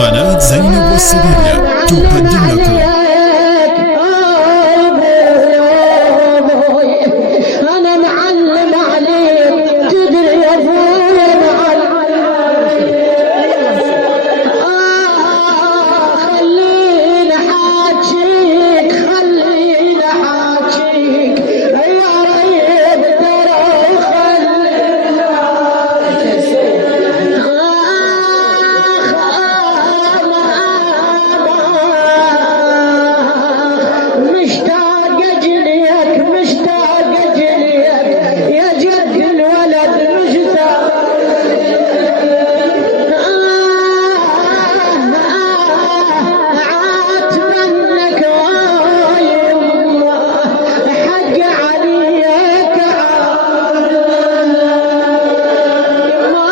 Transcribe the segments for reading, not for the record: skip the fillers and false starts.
قناة زينب والسبيلية تقدم لكم أنا معلم عليك تدري يا أبوي خلينا حاجيك خلينا حاجيك يا ريب ترى خلينا مشتاق اجليك مشتاق اجليك يا جد الولد مشتاق عاتمنك يما حق عليك ما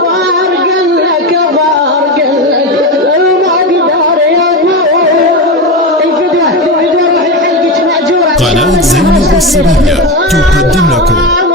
فارق لك فارق لك ما اقدر يا قناة زينب والسبيلية تقدم لكم